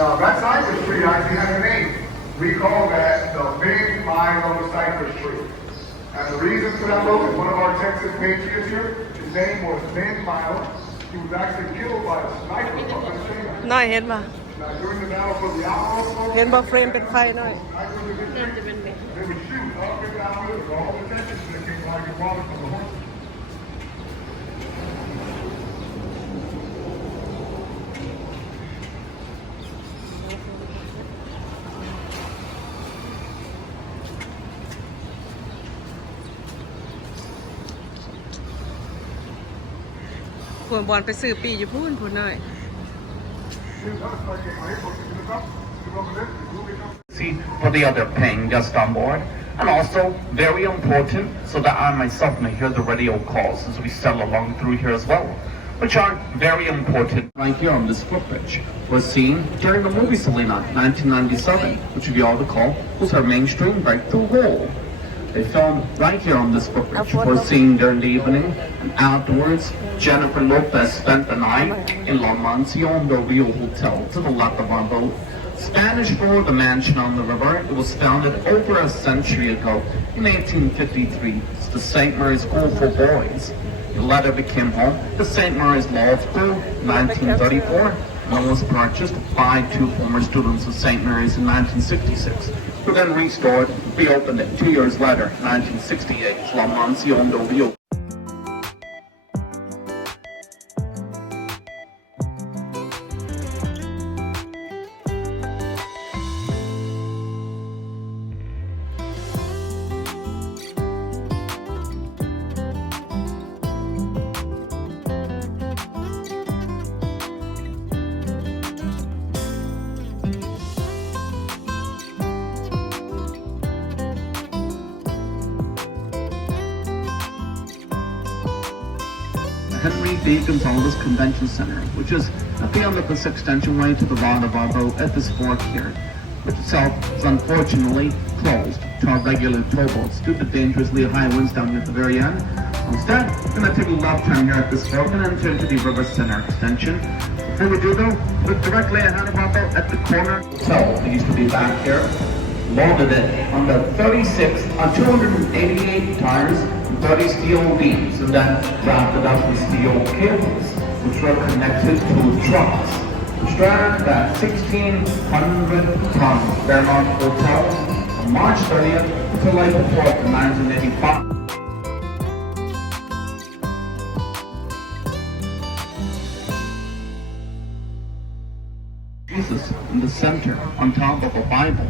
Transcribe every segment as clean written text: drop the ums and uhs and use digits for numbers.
Now, that Cypress tree actually has a name. We call that the Big Milo Cypress tree. And the reason for that logo is one of our Texas patriots here. His name was Ben Milo. He was actually killed by a sniper from the same. น้อยเห็นป่ะ During the battle for the Alamo. เห็นบ่เฟรมเป็นไฟน้อย They would shoot up and down with all the Texans that came like a water from the horse. พวกบอลไปซื้อปีอยู่พูนพูนหน่อย See for the other paying guests on board, and also very important so that I myself may hear the radio calls as we sail along through here as well, which are very important. Right here on this footbridge was seen during the movie Selena 1997, which if you all recall was her mainstream breakthrough role. They filmed right here on this footbridge was seen during the evening, and afterwards Jennifer Lopez spent the night in La Mansión del Rio Hotel to the left of our boat. Spanish for the mansion on the river. It was founded over a century ago in 1853. It's the St. Mary's School for Boys. It later became home to St. Mary's Law School in 1934. One was purchased by two former students of St. Mary's in 1966, who then restored, reopened it 2 years later, 1968, La Mansión del Rio. Henry B. Gonzalez Convention Center, which is at the end of this extension way to the right of our boat at this fork here, which itself is unfortunately closed to our regular towboats due to dangerously high winds down here at the very end. Instead, we're going to take a left turn here at this fork and enter into the River Center extension. Before we do though, look directly ahead of our boat at the corner. Hotel that used to be back here, loaded it on the 36 on 288 tires, 30 steel beams, and then wrapped it up with steel cables, which were connected to trucks, which dragged that 1,600-ton Fairmont Hotel on March 30th to April 4th in 1985. Jesus in the center, on top of a Bible.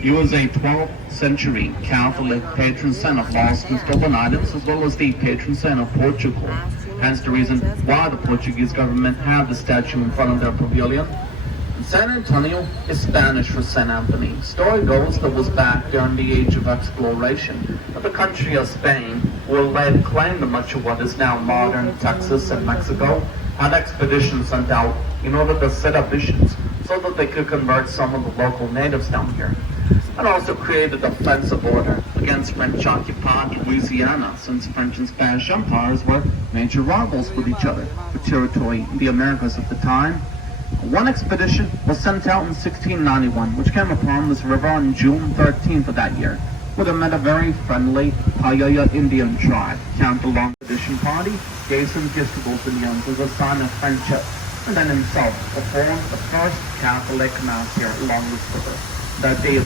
He was a 12th century Catholic patron saint of lost and stolen items, as well as the patron saint of Portugal. Hence the reason why the Portuguese government had the statue in front of their pavilion. And San Antonio is Spanish for Saint Anthony. Story goes that was back during the age of exploration, that the country of Spain, who laid claim to much of what is now modern Texas and Mexico, had expeditions sent out in order to set up missions so that they could convert some of the local natives down here, and also create a defensive order against French-occupied Louisiana, since French and Spanish empires were major rivals with each other for territory in the Americas at the time. One expedition was sent out in 1691, which came upon this river on June 13th of that year, where they met a very friendly Payaya Indian tribe. Camped along the expedition party, gave some gifts to both Indians as a sign of friendship, and then himself performed the first Catholic mass here along this river. That day,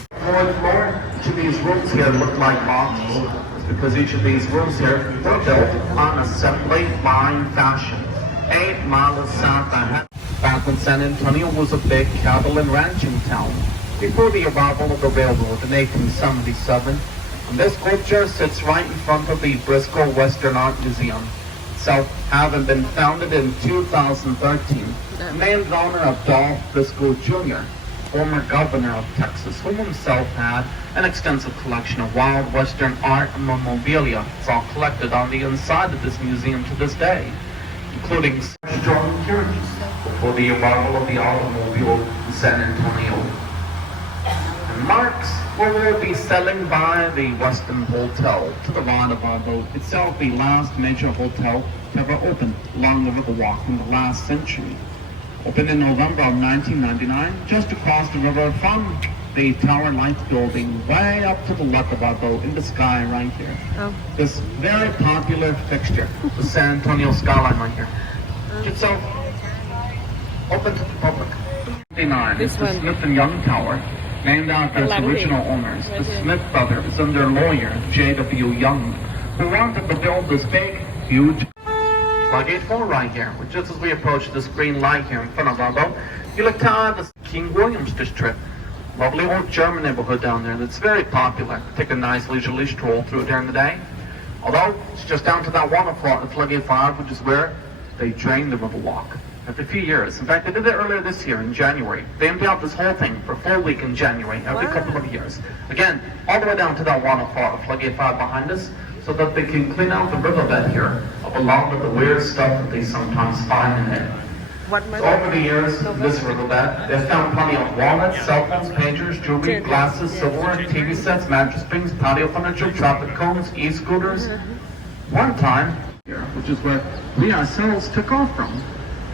floor, each of these rooms here look like boxes, because each of these rooms here were built on assembly line fashion. 8 miles south ahead. Back when San Antonio was a big cattle and ranching town, before the arrival of the railroad in 1877, and this sculpture sits right in front of the Briscoe Western Art Museum, itself having been founded in 2013, named in honor of Dolph Briscoe Jr., former governor of Texas, who himself had an extensive collection of wild western art and memorabilia. It's all collected on the inside of this museum to this day, including strong carriages before the arrival of the automobile in San Antonio. And marks where we'll be sailing by the Westin Hotel to the right of our boat, itself the last major hotel to ever open along the Riverwalk in the last century. Opened in November of 1999, just across the river from the Tower Light building, way up to the left of our boat, in the sky right here. Oh. This very popular fixture, the San Antonio skyline right here. It's so open to the public. 59 This is the one. Smith and Young Tower, named after its original owners, the Smith brothers, and their lawyer, J.W. Young, who wanted to build this big, huge Gate 4 right here, which just as we approach this green light here in front of our boat, you look toward the King William's District. Lovely old German neighborhood down there that's very popular. Take a nice leisurely stroll through during the day. Although, it's just down to that waterfall at Floodgate 5, which is where they drain the river walk every few years. In fact, they did it earlier this year in January. They empty out this whole thing for a full week in January, every couple of years. Again, all the way down to that waterfall at Floodgate 5 behind us, so that they can clean out the riverbed here, along with the weird stuff that they sometimes find in it. What So over the years, in this riverbed, they've found plenty of wallets, cell phones, pagers, jewelry, glasses, silverware, TV sets, mattress springs, patio furniture, traffic cones, e-scooters. One time, here, which is where we ourselves took off from.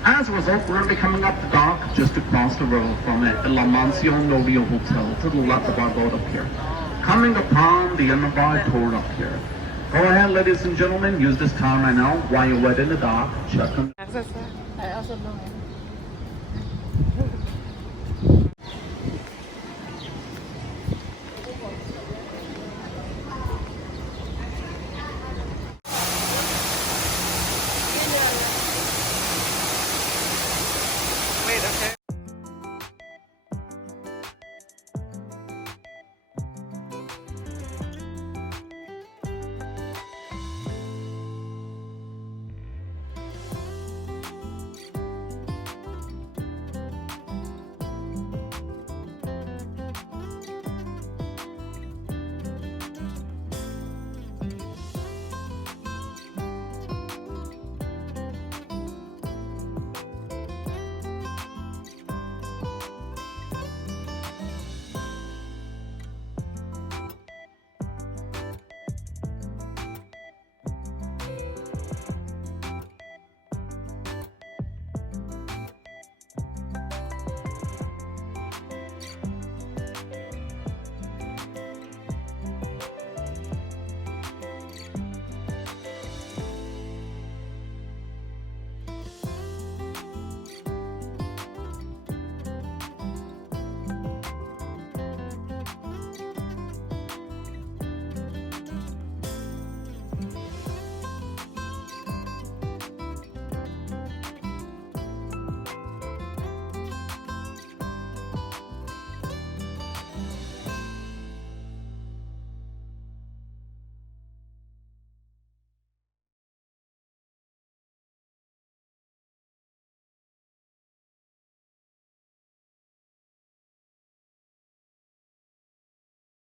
As a result, we're going to be coming up the dock just across the road from it, the La Mansión Novio Hotel, to the left of our boat up here. Coming upon the end of our tour up here. Go ahead, ladies and gentlemen, use this time right now while you're wet in the dock. Check them. Access. I also know him.